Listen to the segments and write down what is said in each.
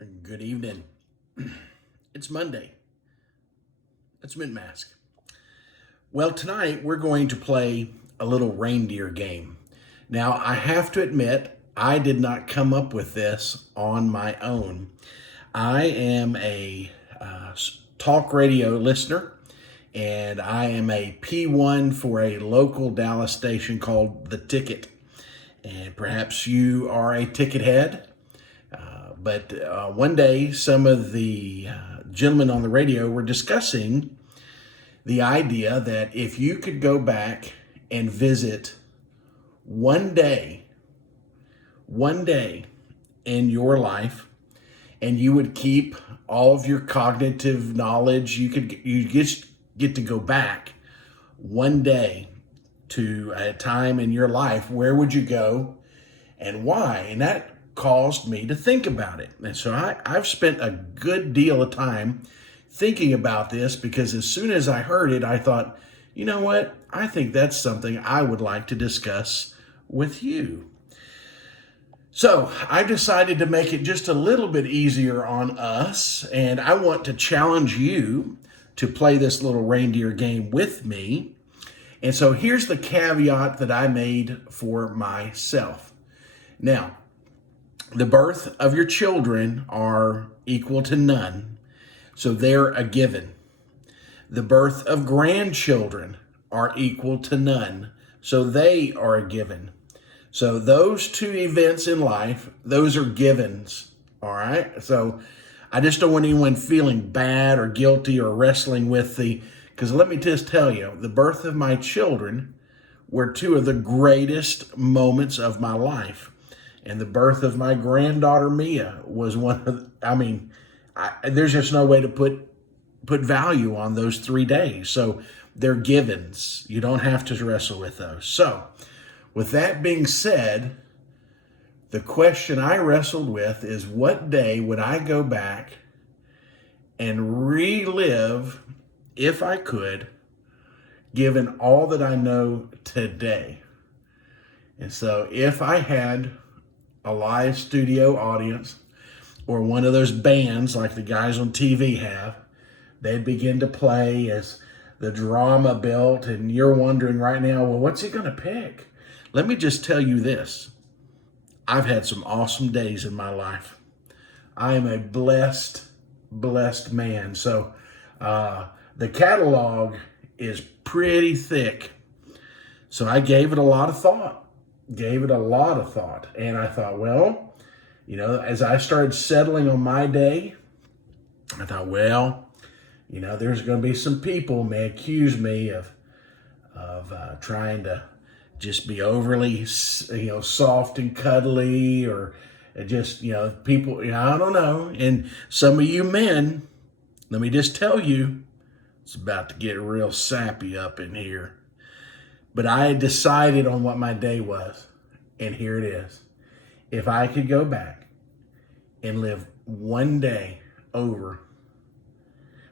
Good evening. It's Monday. It's Mint Mask. Well, tonight we're going to play a little reindeer game. Now, I have to admit, I did not come up with this on my own. I am a talk radio listener, and I am a P1 for a local Dallas station called The Ticket. And perhaps you are a ticket head. But one day, some of the gentlemen on the radio were discussing the idea that if you could go back and visit one day in your life, and you would keep all of your cognitive knowledge, you just get to go back one day to a time in your life, where would you go and why? And that caused me to think about it. And so I've spent a good deal of time thinking about this, because as soon as I heard it, I thought, you know what? I think that's something I would like to discuss with you. So I decided to make it just a little bit easier on us, and I want to challenge you to play this little reindeer game with me. And so here's the caveat that I made for myself. Now, the birth of your children are equal to none, so they're a given. The birth of grandchildren are equal to none, so they are a given. So those two events in life, those are givens, all right? So I just don't want anyone feeling bad or guilty or wrestling with because let me just tell you, the birth of my children were two of the greatest moments of my life. And the birth of my granddaughter, Mia, was one of, there's just no way to put value on those 3 days. So they're givens. You don't have to wrestle with those. So with that being said, the question I wrestled with is, what day would I go back and relive, if I could, given all that I know today? And so if I had a live studio audience, or one of those bands like the guys on TV have, they'd begin to play as the drama built, and you're wondering right now, well, what's he going to pick? Let me just tell you this. I've had some awesome days in my life. I am a blessed man. So the catalog is pretty thick. So I gave it a lot of thought. And I thought, well, as I started settling on my day, I thought, well, there's going to be some people may accuse me of trying to just be overly, soft and cuddly, or just, people, I don't know. And some of you men, let me just tell you, it's about to get real sappy up in here. But I had decided on what my day was, and here it is. If I could go back and live one day over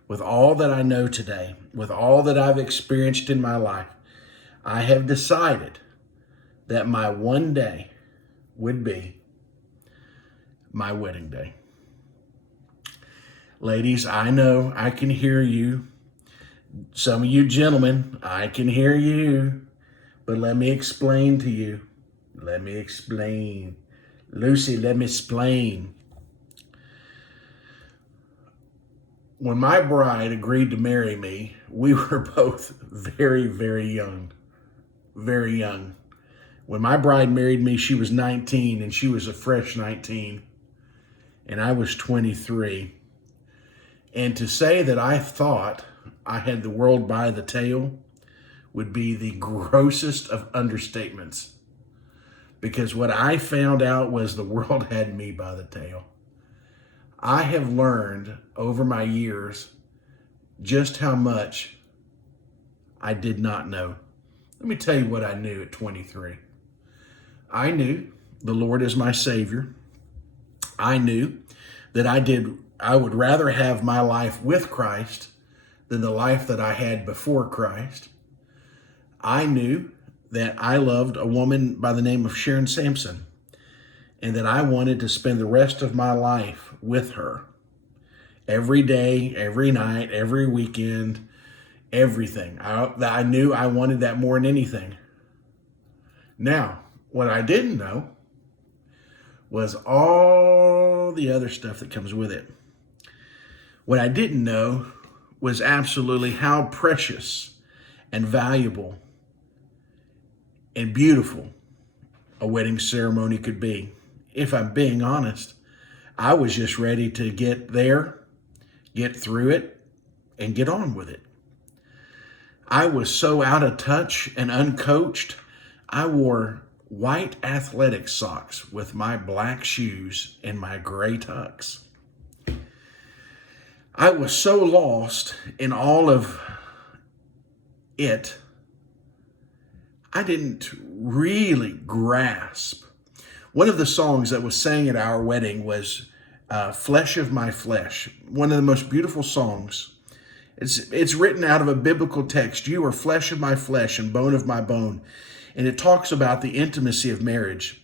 with all that I know today, with all that I've experienced in my life, I have decided that my one day would be my wedding day. Ladies, I know I can hear you. Some of you gentlemen, I can hear you. But let me explain to you. Let me explain. Lucy, let me explain. When my bride agreed to marry me, we were both very, very young. Very young. When my bride married me, she was 19, and she was a fresh 19. And I was 23. And to say that I thought I had the world by the tail would be the grossest of understatements, because what I found out was the world had me by the tail. I have learned over my years just how much I did not know. Let me tell you what I knew at 23. I knew the Lord is my Savior. I knew that I would rather have my life with Christ than the life that I had before Christ. I knew that I loved a woman by the name of Sharon Sampson. and that I wanted to spend the rest of my life with her. Every day, every night, every weekend, everything. I knew I wanted that more than anything. Now, what I didn't know was all the other stuff that comes with it. What I didn't know was absolutely how precious and valuable and beautiful a wedding ceremony could be. If I'm being honest, I was just ready to get there, get through it, and get on with it. I was so out of touch and uncoached. I wore white athletic socks with my black shoes and my gray tux. I was so lost in all of it, I didn't really grasp. One of the songs that was sang at our wedding was Flesh of My Flesh, one of the most beautiful songs. It's written out of a biblical text. You are flesh of my flesh and bone of my bone. And it talks about the intimacy of marriage.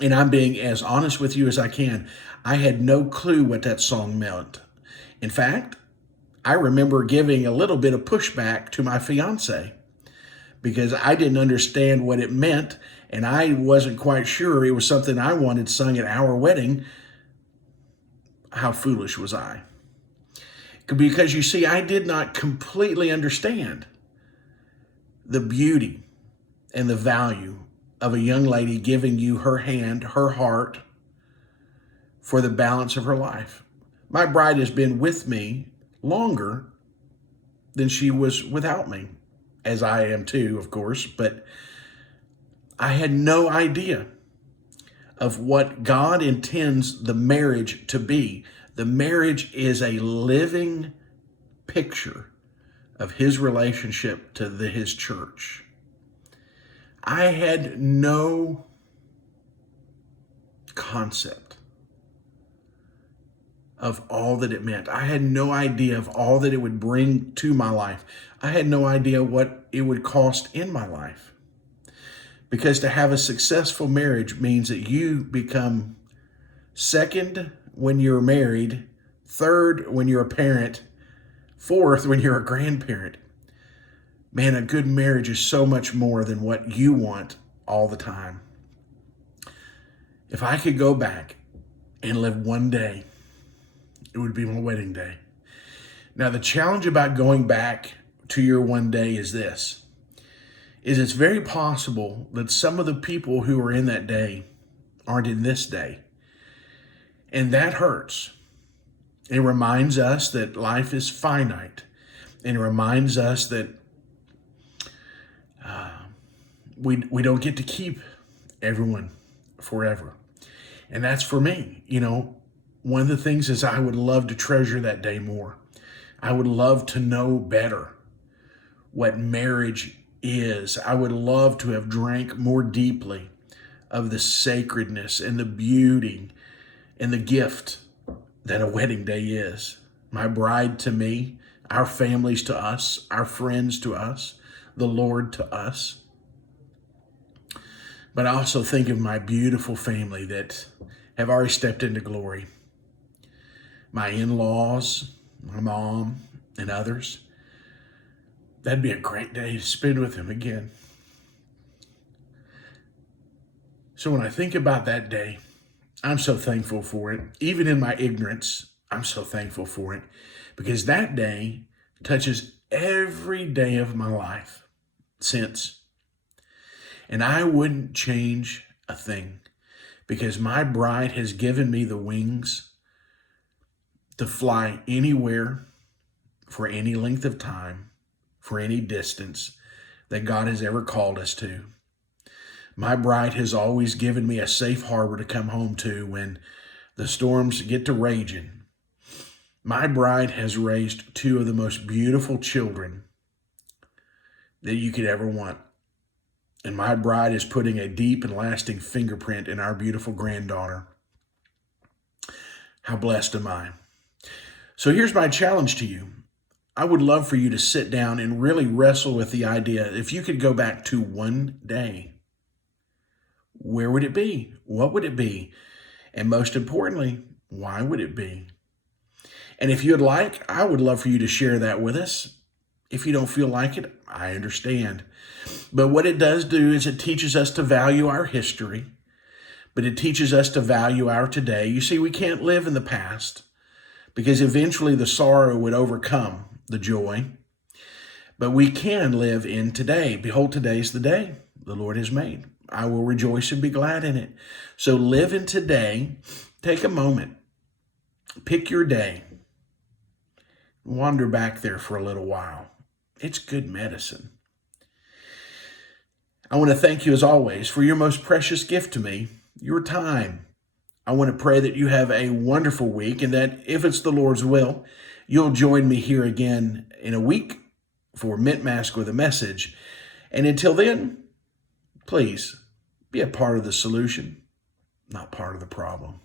And I'm being as honest with you as I can. I had no clue what that song meant. In fact, I remember giving a little bit of pushback to my fiance because I didn't understand what it meant, and I wasn't quite sure it was something I wanted sung at our wedding. How foolish was I? Because you see, I did not completely understand the beauty and the value of a young lady giving you her hand, her heart, for the balance of her life. My bride has been with me longer than she was without me, as I am too, of course, but I had no idea of what God intends the marriage to be. The marriage is a living picture of his relationship to his church. I had no concept of all that it meant. I had no idea of all that it would bring to my life. I had no idea what it would cost in my life. Because to have a successful marriage means that you become second when you're married, third when you're a parent, fourth when you're a grandparent. Man, a good marriage is so much more than what you want all the time. If I could go back and live one day, it would be my wedding day. Now, the challenge about going back to your one day is this, is it's very possible that some of the people who are in that day aren't in this day. And that hurts. It reminds us that life is finite. And it reminds us that we don't get to keep everyone forever. And that's for me. You know, one of the things is I would love to treasure that day more. I would love to know better what marriage is. I would love to have drank more deeply of the sacredness and the beauty and the gift that a wedding day is. My bride to me, our families to us, our friends to us, the Lord to us. But I also think of my beautiful family that have already stepped into glory. My in-laws, my mom, and others. That'd be a great day to spend with them again. So when I think about that day, I'm so thankful for it. Even in my ignorance, I'm so thankful for it because that day touches every day of my life since. And I wouldn't change a thing because my bride has given me the wings to fly anywhere for any length of time, for any distance that God has ever called us to. My bride has always given me a safe harbor to come home to when the storms get to raging. My bride has raised two of the most beautiful children that you could ever want. And my bride is putting a deep and lasting fingerprint in our beautiful granddaughter. How blessed am I? So here's my challenge to you. I would love for you to sit down and really wrestle with the idea, if you could go back to one day, Where would it be? What would it be? And most importantly, why would it be? And if you'd like, I would love for you to share that with us. If you don't feel like it, I understand. But what it does do is it teaches us to value our history, but it teaches us to value our today. You see, we can't live in the past because eventually the sorrow would overcome the joy. But we can live in today. Behold, today's the day the Lord has made. I will rejoice and be glad in it. So live in today. Take a moment. Pick your day. Wander back there for a little while. It's good medicine. I want to thank you as always for your most precious gift to me, your time. I want to pray that you have a wonderful week and that if it's the Lord's will, you'll join me here again in a week for Mint Mask with a Message. And until then, please be a part of the solution, not part of the problem.